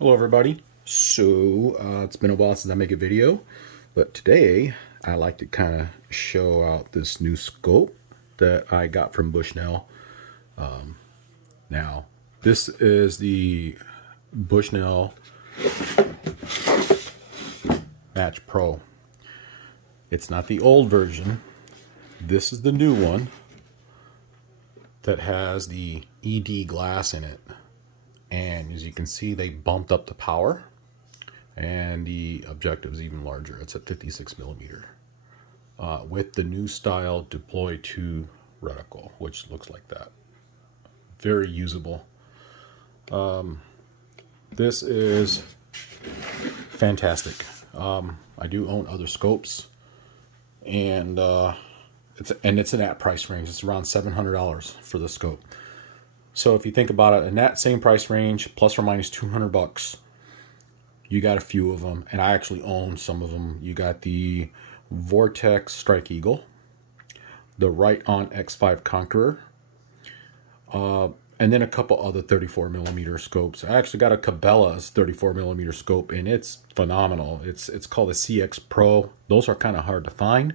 Hello everybody. So it's been a while since I make a video, but today I like to kind of show out this new scope that I got from Bushnell. Now this is the Bushnell Match Pro. It's not the old version. This is the new one that has the ED glass in it. And as you can see, they bumped up the power, and the objective is even larger. It's at 56 millimeter with the new style deploy to reticle, which looks like that. Very usable. This is fantastic. I do own other scopes, and it's in that price range. It's around $700 for the scope. So if you think about it, in that same price range, plus or minus 200 bucks, you got a few of them, and I actually own some of them. You got the Vortex Strike Eagle, the Right-On X5 Conqueror, and then a couple other 34 millimeter scopes. I actually got a Cabela's 34 millimeter scope, and it's phenomenal. It's called a CX Pro. Those are kind of hard to find.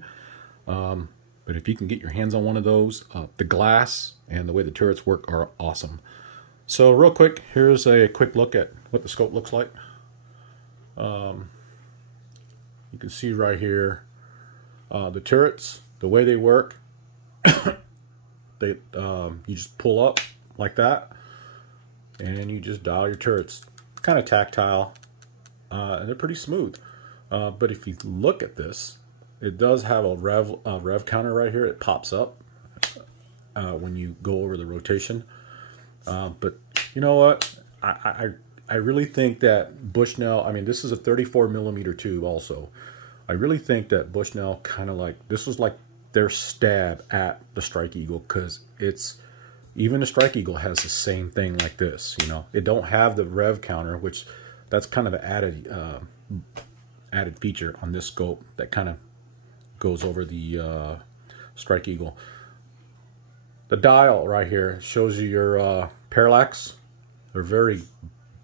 But if you can get your hands on one of those, the glass and the way the turrets work are awesome. So real quick, here's a quick look at what the scope looks like. You can see right here the turrets, the way they work. You just pull up like that, and you just dial your turrets. Kind of tactile, and they're pretty smooth. But if you look at this, it does have a rev counter right here. It pops up when you go over the rotation. But you know what? I really think that Bushnell, I mean, this is a 34 millimeter tube also. I really think that Bushnell kind of like, this was like their stab at the Strike Eagle, because even the Strike Eagle has the same thing like this. You know, it don't have the rev counter, which that's kind of an added feature on this scope that kind of goes over the Strike Eagle. The dial right here shows you your parallax. They're very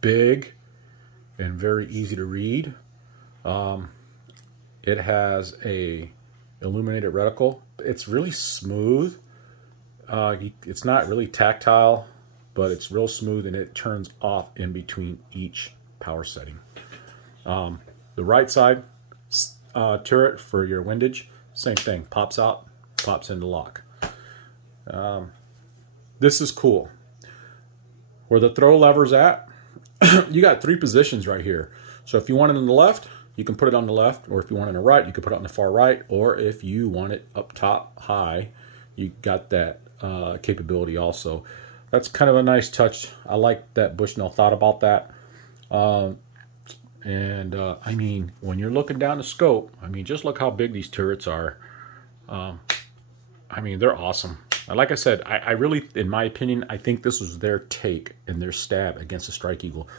big and very easy to read. It has a illuminated reticle. It's really smooth. It's not really tactile, but it's real smooth, and it turns off in between each power setting. The right side turret for your windage, same thing, pops out, pops into lock. This is cool. Where the throw lever's at, you got 3 positions right here. So if you want it on the left, you can put it on the left, or if you want it on the right, you can put it on the far right, or if you want it up top high, you got that capability also. That's kind of a nice touch. I like that Bushnell thought about that. I mean, when you're looking down the scope, I mean, just look how big these turrets are. I mean, they're awesome. Like I said, I really, in my opinion, I think this was their take and their stab against the Strike Eagle.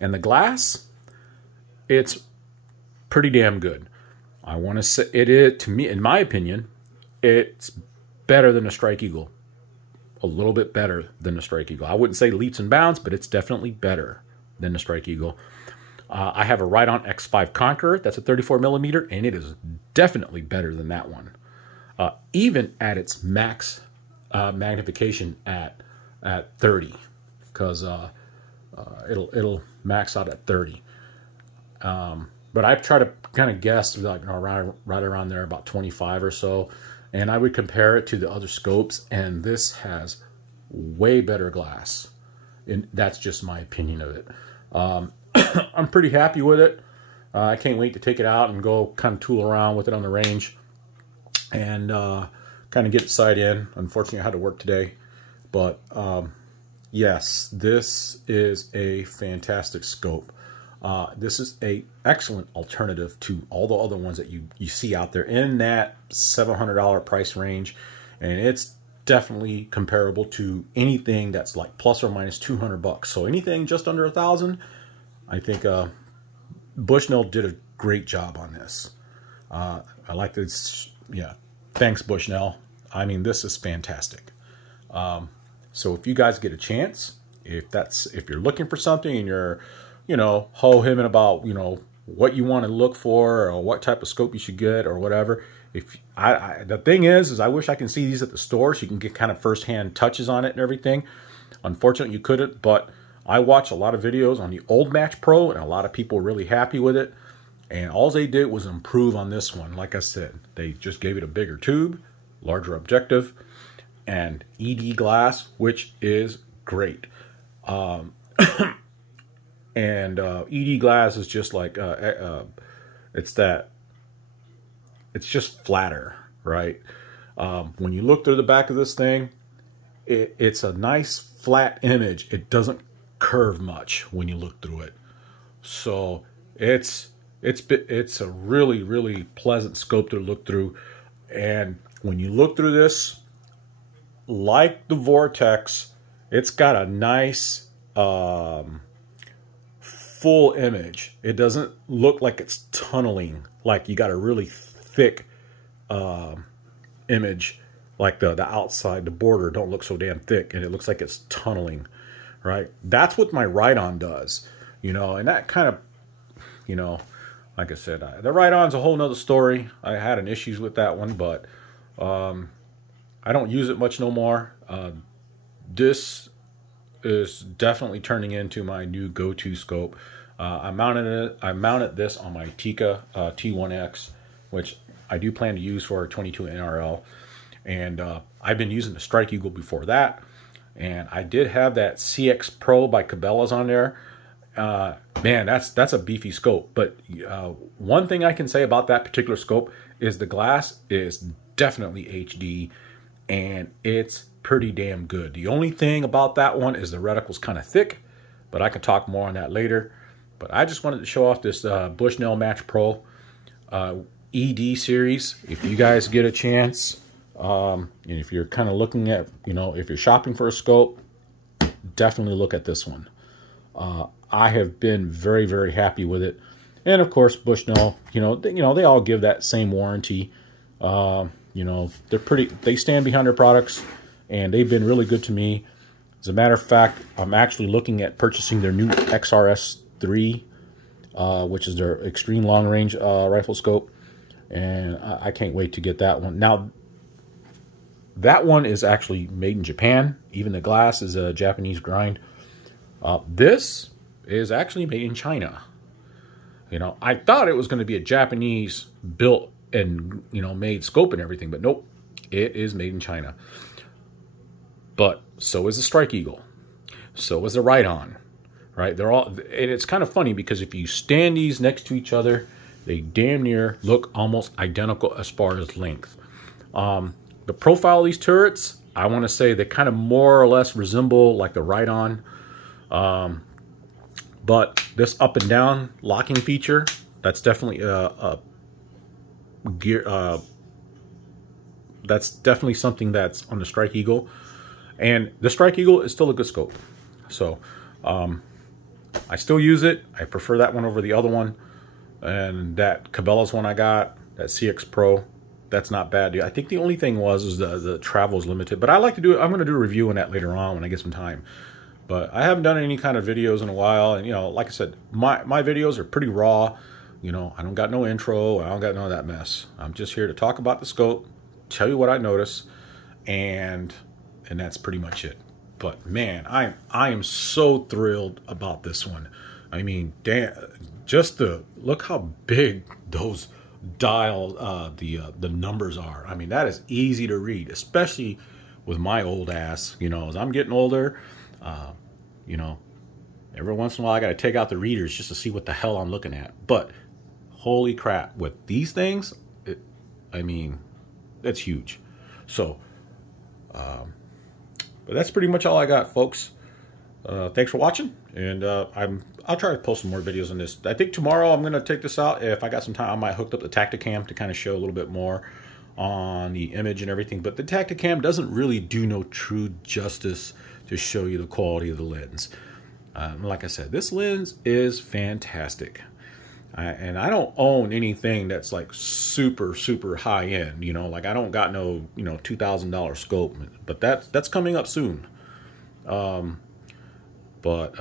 And the glass, it's pretty damn good. I want to say it is, to me, in my opinion, it's better than the Strike Eagle. A little bit better than the Strike Eagle. I wouldn't say leaps and bounds, but it's definitely better than the Strike Eagle. I have a Right-On X5 Conqueror. That's a 34 millimeter, and it is definitely better than that one. Even at its max magnification at 30, because it'll max out at 30. But I try to kind of guess, like, right around there, about 25 or so, and I would compare it to the other scopes, and this has way better glass, and that's just my opinion of it. I'm pretty happy with it. I can't wait to take it out and go kind of tool around with it on the range, and kind of get it sight in. Unfortunately, I had to work today, but yes, this is a fantastic scope. This is a excellent alternative to all the other ones that you see out there in that $700 price range, and it's definitely comparable to anything that's like plus or minus 200 bucks. So anything just under $1,000, I think Bushnell did a great job on this. I like this. Yeah, thanks Bushnell. I mean, this is fantastic. So if you guys get a chance, if you're looking for something and you're you know, hoe him in about, you know, what you want to look for or what type of scope you should get or whatever. If the thing is I wish I can see these at the store so you can get kind of firsthand touches on it and everything. Unfortunately, you couldn't, but I watched a lot of videos on the old Match Pro, and a lot of people were really happy with it. And all they did was improve on this one. Like I said, they just gave it a bigger tube, larger objective, and ED glass, which is great. And ED glass is just like it's just flatter, right? When you look through the back of this thing, it's a nice flat image. It doesn't curve much when you look through it, so it's a really pleasant scope to look through. And when you look through this, like the Vortex, it's got a nice full image. It doesn't look like it's tunneling, like you got a really thick image, like the outside, the border don't look so damn thick, and it looks like it's tunneling, right? That's what my Ride-On does, you know. And that kind of, you know, like I said, the Ride-On's a whole nother story. I had an issues with that one, but I don't use it much no more. This is definitely turning into my new go-to scope. I mounted this on my Tikka T1X, which I do plan to use for a 22 NRL. And I've been using the Strike Eagle before that. And I did have that CX Pro by Cabela's on there. Man, that's a beefy scope. But one thing I can say about that particular scope is the glass is definitely HD, and it's pretty damn good. The only thing about that one is the reticle's kind of thick, but I can talk more on that later. But I just wanted to show off this Bushnell Match Pro ED series. If you guys get a chance, and if you're kind of looking at, you know, if you're shopping for a scope, definitely look at this one. I have been very happy with it. And of course, Bushnell, you know, they all give that same warranty. You know, they stand behind their products, and they've been really good to me. As a matter of fact, I'm actually looking at purchasing their new XRS3, which is their extreme long range rifle scope. And I can't wait to get that one. Now, that one is actually made in Japan. Even the glass is a Japanese grind. This is actually made in China. You know, I thought it was going to be a Japanese built and, you know, made scope and everything, but nope, it is made in China. But so is the Strike Eagle. So is the Ride-On, right? They're all, and it's kind of funny because if you stand these next to each other, they damn near look almost identical as far as length. The profile of these turrets, I want to say they kind of more or less resemble like the Ride-On. But this up and down locking feature, that's definitely that's definitely something that's on the Strike Eagle. And the Strike Eagle is still a good scope. So I still use it. I prefer that one over the other one. And that Cabela's one I got, that CX Pro, that's not bad. I think the only thing was the travel is limited. But I like to do it. I'm going to do a review on that later on when I get some time. But I haven't done any kind of videos in a while. And, you know, like I said, my videos are pretty raw. You know, I don't got no intro. I don't got none of that mess. I'm just here to talk about the scope, tell you what I notice, and that's pretty much it. But, man, I am so thrilled about this one. I mean, damn, just look how big those dial, the numbers are. I mean, that is easy to read, especially with my old ass. You know, as I'm getting older, you know, every once in a while I got to take out the readers just to see what the hell I'm looking at. But holy crap, with these things, I mean, that's huge. So, but that's pretty much all I got, folks. Thanks for watching, and I'll try to post some more videos on this. I think tomorrow I'm going to take this out. If I got some time, I might hook up the Tacticam to kind of show a little bit more on the image and everything. But the Tacticam doesn't really do no true justice to show you the quality of the lens. Like I said, this lens is fantastic. And I don't own anything that's like super high end, you know, like I don't got no, you know, $2,000 scope, but that's coming up soon. But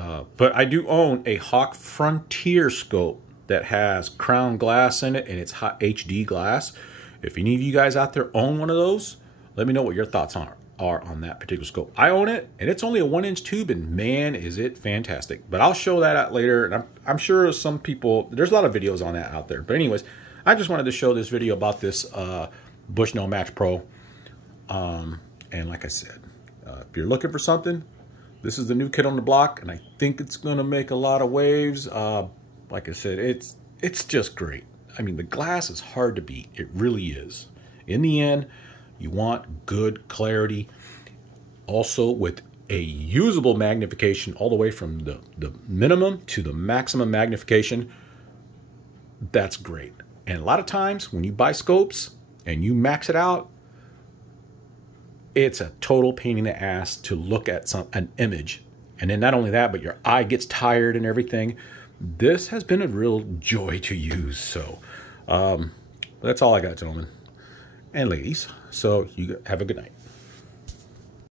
I do own a Hawk Frontier scope that has crown glass in it, and it's HD glass. If any of you guys out there own one of those, let me know what your thoughts are on that particular scope. I own it, and it's only a 1-inch tube, and man, is it fantastic. But I'll show that out later, and I'm sure some people, there's a lot of videos on that out there. But anyways, I just wanted to show this video about this Bushnell Match Pro. And like I said, if you're looking for something, this is the new kid on the block, and I think it's going to make a lot of waves. Like I said, it's just great. I mean, the glass is hard to beat. It really is. In the end, you want good clarity. Also with a usable magnification all the way from the minimum to the maximum magnification. That's great. And a lot of times when you buy scopes and you max it out, it's a total pain in the ass to look at an image. And then not only that, but your eye gets tired and everything. This has been a real joy to use. So that's all I got, gentlemen and ladies. So you have a good night.